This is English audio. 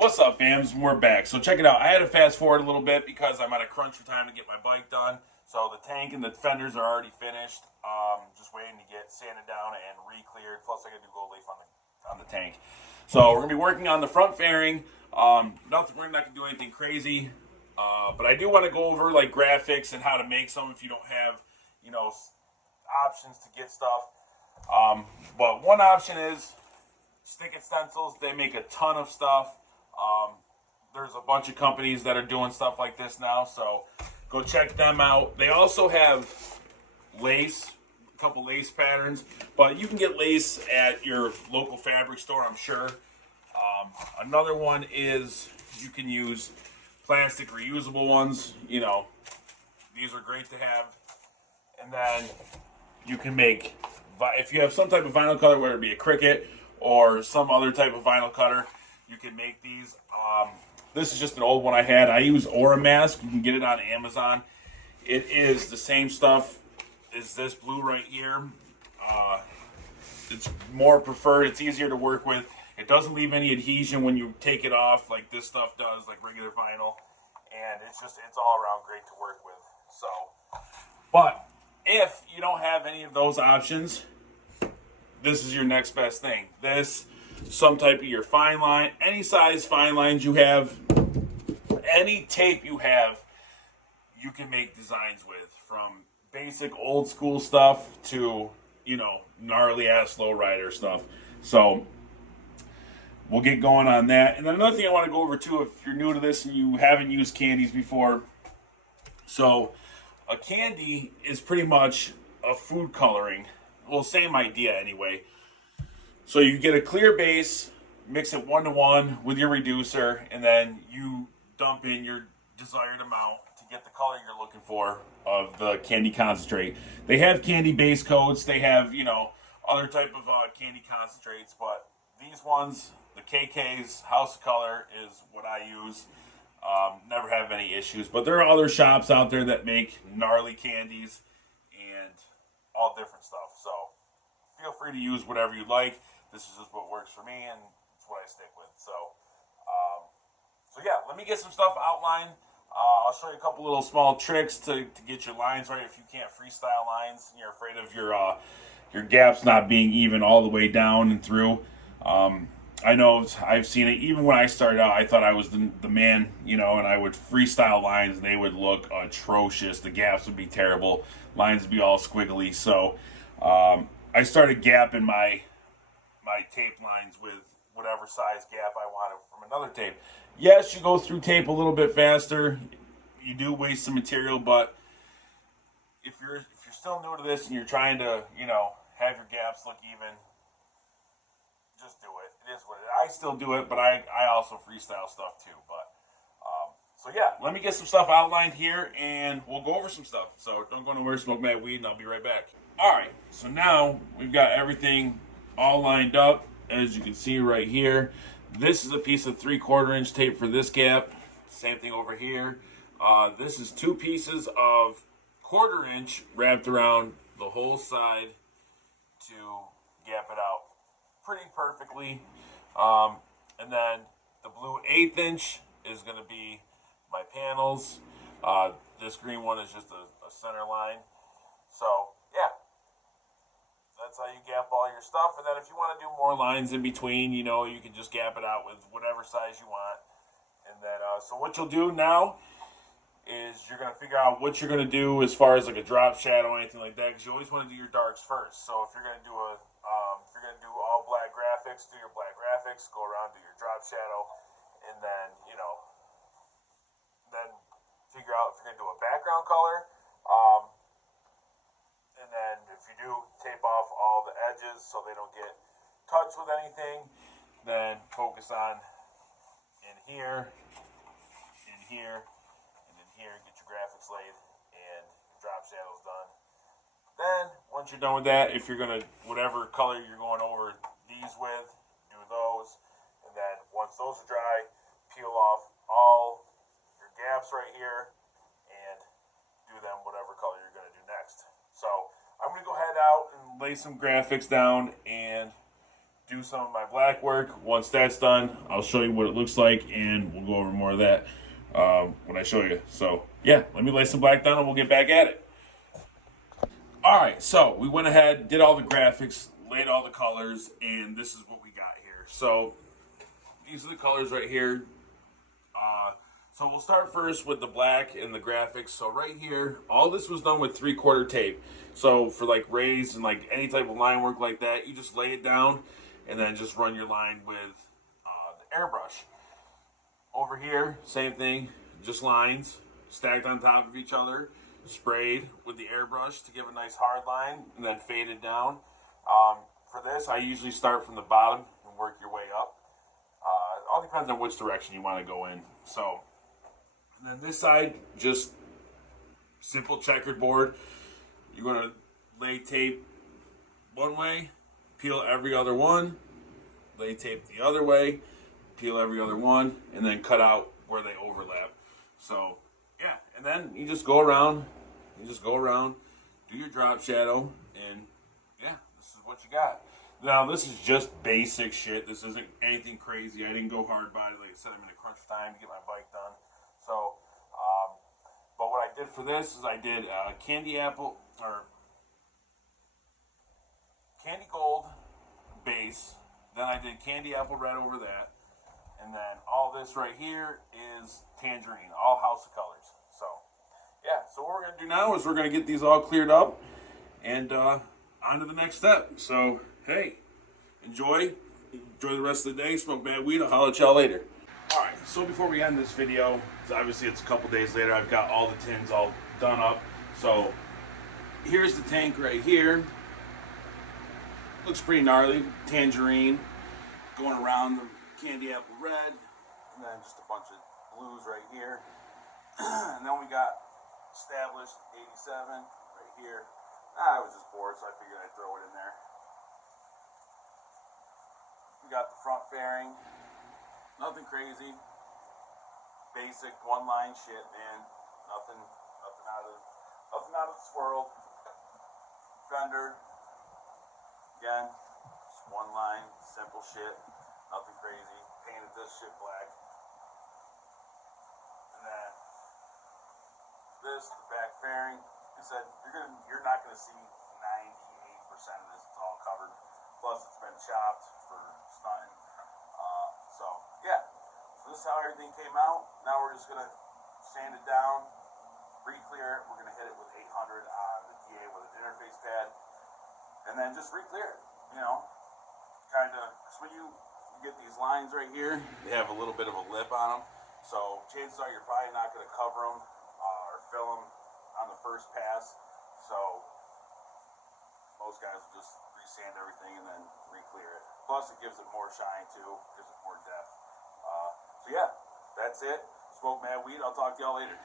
What's up, fams? We're back. So check it out. I had to fast forward a little bit because I'm at a crunch for time to get my bike done. So the tank and the fenders are already finished. Just waiting to get sanded down and re-cleared. Plus, I got to do gold leaf on the tank. So we're gonna be working on the front fairing. Nothing. We're not gonna do anything crazy. But I do want to go over like graphics and how to make some if you don't have, options to get stuff. But one option is stick it stencils. They make a ton of stuff. There's a bunch of companies that are doing stuff like this now, so go check them out. They also have lace, a couple lace patterns, but you can get lace at your local fabric store, I'm sure. Another one is you can use plastic reusable ones. These are great to have. And then you can make, if you have some type of vinyl cutter, whether it be a Cricut or some other type of vinyl cutter, you can make these. This is just an old one I had. I use Aura Mask. You can get it on Amazon. It is the same stuff as this blue right here. It's more preferred. It's easier to work with. It doesn't leave any adhesion when you take it off like this stuff does, like regular vinyl. And it's all around great to work with. So, but if you don't have any of those options, this is your next best thing. Some type of your fine line, any size fine lines you have, any tape you have, you can make designs with. From basic old school stuff to, gnarly ass lowrider stuff. So we'll get going on that. And then another thing I want to go over too, if you're new to this and you haven't used candies before. So a candy is pretty much a food coloring. Well, same idea anyway. So you get a clear base, mix it 1-to-1 with your reducer, and then you dump in your desired amount to get the color you're looking for of the candy concentrate. They have candy base coats. They have, other type of candy concentrates, but these ones, the KK's House of Color is what I use. Never have any issues. But there are other shops out there that make gnarly candies and all different stuff. So feel free to use whatever you like. This is just what works for me, and it's what I stick with. So yeah, let me get some stuff outlined. I'll show you a couple little small tricks to get your lines right if you can't freestyle lines and you're afraid of your gaps not being even all the way down and through. I know I've seen it. Even when I started out, I thought I was the man, and I would freestyle lines, and they would look atrocious. The gaps would be terrible. Lines would be all squiggly. So I started gapping my tape lines with whatever size gap I wanted from another tape. Yes, you go through tape a little bit faster. You do waste some material, but if you're still new to this and you're trying to, have your gaps look even, just do it. It is what it is. I still do it, but I also freestyle stuff too. But so yeah, let me get some stuff outlined here, and we'll go over some stuff. So don't go nowhere, smoke mad weed, and I'll be right back. All right, so now we've got everything all lined up, as you can see right here. This is a piece of 3/4 inch tape for this gap. Same thing over here. This is 2 pieces of 1/4 inch wrapped around the whole side to gap it out pretty perfectly. And then the blue 1/8 inch is going to be my panels. This green one is just a center line. So yeah, that's how you gap all your stuff. And then if you want to do more lines in between, you can just gap it out with whatever size you want. And then, so what you'll do now is you're going to figure out what you're going to do as far as like a drop shadow or anything like that, because you always want to do your darks first. So if you're going to do all black graphics, do your black graphics, go around, do your drop shadow, and then, then figure out if you're going to do a background color. And then if you do, tape off all the edges so they don't get touched with anything. Then focus on in here, and in here. Get your graphics laid and your drop shadows done. Then once you're done with that, if you're gonna whatever color you're going over these with, do those. And then once those are dry, peel off all your gaps right here and do them whatever color you're gonna do next. So I'm going to go head out and lay some graphics down and do some of my black work. Once that's done, I'll show you what it looks like, and we'll go over more of that when I show you. So yeah, let me lay some black down and we'll get back at it. All right, so we went ahead, did all the graphics, laid all the colors, and this is what we got here. So these are the colors right here. So we'll start first with the black and the graphics. So right here, all this was done with 3/4 tape. So for like rays and like any type of line work like that, you just lay it down and then just run your line with the airbrush. Over here, same thing, just lines stacked on top of each other, sprayed with the airbrush to give a nice hard line, and then faded down. For this, I usually start from the bottom and work your way up. It all depends on which direction you want to go in. So, and then this side, just simple checkered board. You're going to lay tape one way, peel every other one, lay tape the other way, peel every other one, and then cut out where they overlap. So yeah, and then you just go around, do your drop shadow, and yeah, this is what you got. Now this is just basic shit. This isn't anything crazy. I didn't go hard body. Like I said, I'm in a crunch time to get my bike done. So, but what I did for this is I did candy apple or candy gold base. Then I did candy apple red over that. And then all this right here is tangerine, all house of colors. So, yeah, so what we're going to do now is we're going to get these all cleared up and on to the next step. So, hey, enjoy the rest of the day, smoke bad weed, I'll holler at y'all later. All right, so before we end this video, obviously it's a couple days later, I've got all the tins all done up. So, here's the tank right here. Looks pretty gnarly, tangerine, going around the candy apple red, and then just a bunch of blues right here. And then we got established 87 right here. I was just bored, so I figured I'd throw it in there. We got the front fairing, nothing crazy, basic one-line shit, man. Nothing out of this world. Fender, again, just one line, simple shit. Nothing crazy. Painted this shit black. And then this, the back fairing. Like I said, you're not gonna see 98% of this. It's all covered. Plus, it's been chopped for stunting. So yeah. So this is how everything came out. Now we're just gonna sand it down, re-clear it. We're gonna hit it with 800 on the DA with an interface pad, and then just re-clear it. You know, kind of. Because when you get these lines right here, they have a little bit of a lip on them, so chances are you're probably not going to cover them or fill them on the first pass. So most guys will just re-sand everything and then re-clear it. Plus it gives it more shine too, gives it more depth. So yeah, that's it. Smoke mad weed. I'll talk to y'all later.